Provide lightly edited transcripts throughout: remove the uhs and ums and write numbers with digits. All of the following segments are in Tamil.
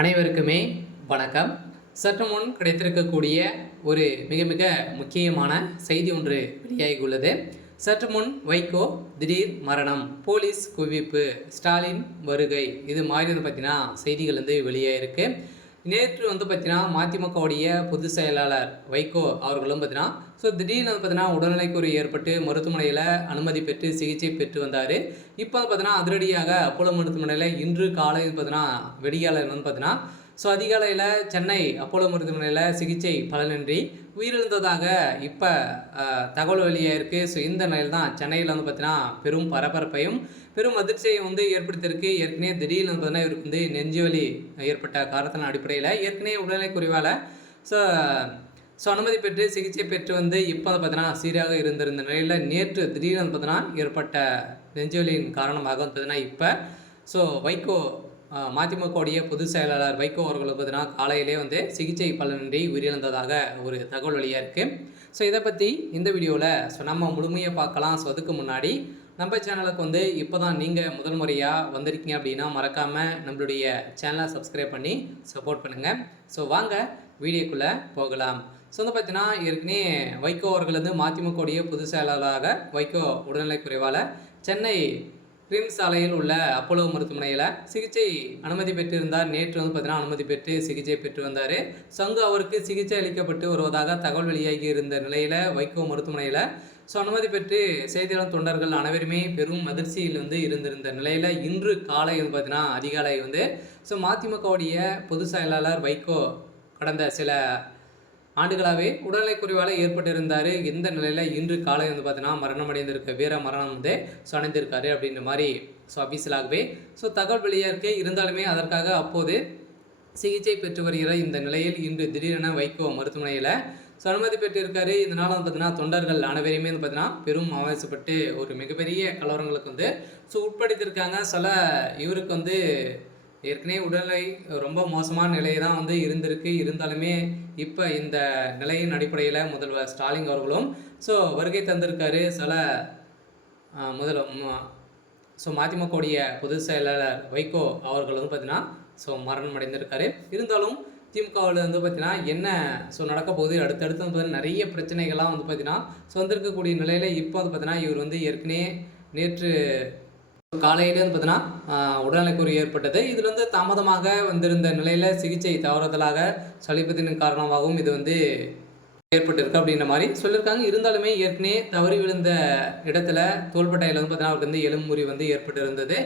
அனைவருக்குமே வணக்கம். சற்று முன் கிடைத்திருக்கக்கூடிய ஒரு மிக மிக முக்கியமான செய்தி ஒன்று வெளியாகியுள்ளது. சற்று முன் வைகோ திடீர் மரணம், போலீஸ் குவிப்பு, ஸ்டாலின் வருகை, இது மாதிரி பார்த்தீங்கன்னா செய்திகள் வெளியாகிருக்கு. நேற்று பார்த்தீங்கன்னா மதிமுகவுடைய பொதுச் செயலாளர் வைகோ அவர்களும் பார்த்தீங்கன்னா திடீர்னு பார்த்தீங்கன்னா உடல்நிலைக்குறை ஏற்பட்டு மருத்துவமனையில் அனுமதி பெற்று சிகிச்சை பெற்று வந்தார். இப்போ பார்த்தீங்கன்னா அதிரடியாக அப்போலோ மருத்துவமனையில் இன்று காலை பார்த்தீங்கன்னா வெடியாளர் பார்த்தீங்கன்னா அதிகாலையில் சென்னை அப்போலோ மருத்துவமனையில் சிகிச்சை பலனின்றி உயிரிழந்ததாக இப்போ தகவல் வெளியாக இருக்குது. இந்த நிலையில் தான் சென்னையில் பார்த்தீங்கன்னா பெரும் பரபரப்பையும் பெரும் அதிர்ச்சியை ஏற்படுத்தியிருக்கு. ஏற்கனவே திடீர்னு பார்த்தீங்கன்னா இவருக்கு நெஞ்சுவலி ஏற்பட்ட காரணத்தின் அடிப்படையில் ஏற்கனவே உடல்நிலை குறைவால் அனுமதி பெற்று சிகிச்சை பெற்று இப்போ பார்த்தீங்கன்னா சீராக இருந்திருந்த நிலையில் நேற்று திடீர்னு பார்த்தீங்கன்னா ஏற்பட்ட நெஞ்சுவலியின் காரணமாக பார்த்தீங்கன்னா இப்போ வைகோ மதிமுகவுடைய பொதுச் செயலாளர் வைகோ அவர்கள் பார்த்தீங்கன்னா காலையிலே சிகிச்சை பலனின்றி உயிரிழந்ததாக ஒரு தகவல் வெளியாக இருக்குது. இதை பற்றி இந்த வீடியோவில் நம்ம முழுமையாக பார்க்கலாம். அதுக்கு முன்னாடி நம்ம சேனலுக்கு இப்போ தான் நீங்கள் முதல் முறையாக வந்திருக்கீங்க அப்படின்னா மறக்காமல் நம்மளுடைய சேனலை சப்ஸ்கிரைப் பண்ணி சப்போர்ட் பண்ணுங்கள். வாங்க வீடியோக்குள்ளே போகலாம். பார்த்தீங்கன்னா ஏற்கனவே வைகோ அவர்கள் மதிமுகவுடைய பொதுச் செயலாளராக வைகோ உடல்நிலை குறைவால் சென்னை கிரீம் சாலையில் உள்ள அப்போலோ மருத்துவமனையில் சிகிச்சை அனுமதி பெற்றிருந்தார். நேற்று பார்த்தீங்கன்னா அனுமதி பெற்று சிகிச்சை பெற்று வந்தார். அங்கு அவருக்கு சிகிச்சை அளிக்கப்பட்டு வருவதாக தகவல் வெளியாகி இருந்த நிலையில் வைகோ மருத்துவமனையில் அனுமதி பெற்று செய்தியாளர் தொண்டர்கள் அனைவருமே பெரும் அதிர்ச்சியில் இருந்திருந்த நிலையில் இன்று காலை பார்த்தீங்கன்னா அதிகாலை மதிமுகவுடைய பொதுச் செயலாளர் வைகோ கடந்த சில ஆண்டுகளாகவே உடல்நிலை குறைவால் ஏற்பட்டிருந்தார். இந்த நிலையில் இன்று காலை பார்த்தீங்கன்னா மரணம் அடைந்திருக்க வீர மரணம் அடைந்திருக்காரு அப்படின்ற மாதிரி அபிஷியலாகவே தகவல் வெளியாக இருக்குது. இருந்தாலுமே அதற்காக அப்போது சிகிச்சை பெற்று வருகிற இந்த நிலையில் இன்று திடீரென வைகோ மருத்துவமனையில் அனுமதி பெற்றிருக்காரு. இதனால் பார்த்தீங்கன்னா தொண்டர்கள் அனைவரையுமே பார்த்தீங்கன்னா பெரும் ஆவேசப்பட்டு ஒரு மிகப்பெரிய கலவரங்களுக்கு உட்படுத்தியிருக்காங்க. இவருக்கு ஏற்கனவே உடல்நிலை ரொம்ப மோசமான நிலை தான் இருந்திருக்கு. இருந்தாலுமே இப்போ இந்த நிலையின் அடிப்படையில் முதல்வர் ஸ்டாலின் அவர்களும் வருகை தந்திருக்காரு. மதிமுகவுடைய பொதுச் செயலாளர் வைகோ அவர்கள் பார்த்தீங்கன்னா மரணம் அடைந்திருக்காரு. இருந்தாலும் திமுகவில் பார்த்தீங்கன்னா என்ன நடக்க போகுது, அடுத்தடுத்து நிறைய பிரச்சனைகள்லாம் பார்த்தீங்கன்னா வந்திருக்கக்கூடிய நிலையில் இப்போ பார்த்தீங்கன்னா இவர் ஏற்கனவே நேற்று காலையிலே பார்த்தீங்கன்னா உடல்நலக்குறை ஏற்பட்டது. இதில் தாமதமாக வந்திருந்த நிலையில் சிகிச்சை தவறுதலாக சளிப்பதின் காரணமாகவும் இது ஏற்பட்டிருக்கு அப்படின்ற மாதிரி சொல்லியிருக்காங்க. இருந்தாலுமே ஏற்கனவே தவறி விழுந்த இடத்துல தோள்பட்டையில் பார்த்தீங்கன்னா அவருக்கு எலும்பு முறிவு ஏற்பட்டு இருந்தது.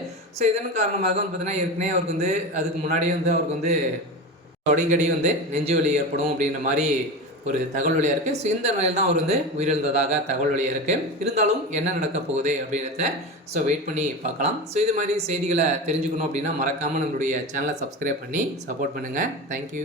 இதன் காரணமாக பார்த்தீங்கன்னா ஏற்கனவே அவருக்கு அதுக்கு முன்னாடியே அவருக்கு அடிக்கடி நெஞ்சு வலி ஏற்படும் அப்படின்ற மாதிரி ஒரு தகவல் வழியாக இருக்குது. இந்த நிலையில் தான் அவர் உயிரிழந்ததாக தகவல் வழியாக இருக்குது. இருந்தாலும் என்ன நடக்க போகுது அப்படின்றத வெயிட் பண்ணி பார்க்கலாம். இது மாதிரி செய்திகளை தெரிஞ்சுக்கணும் அப்படின்னா மறக்காமல் நம்மளுடைய சேனலை சப்ஸ்கிரைப் பண்ணி சப்போர்ட் பண்ணுங்கள். தேங்க்யூ.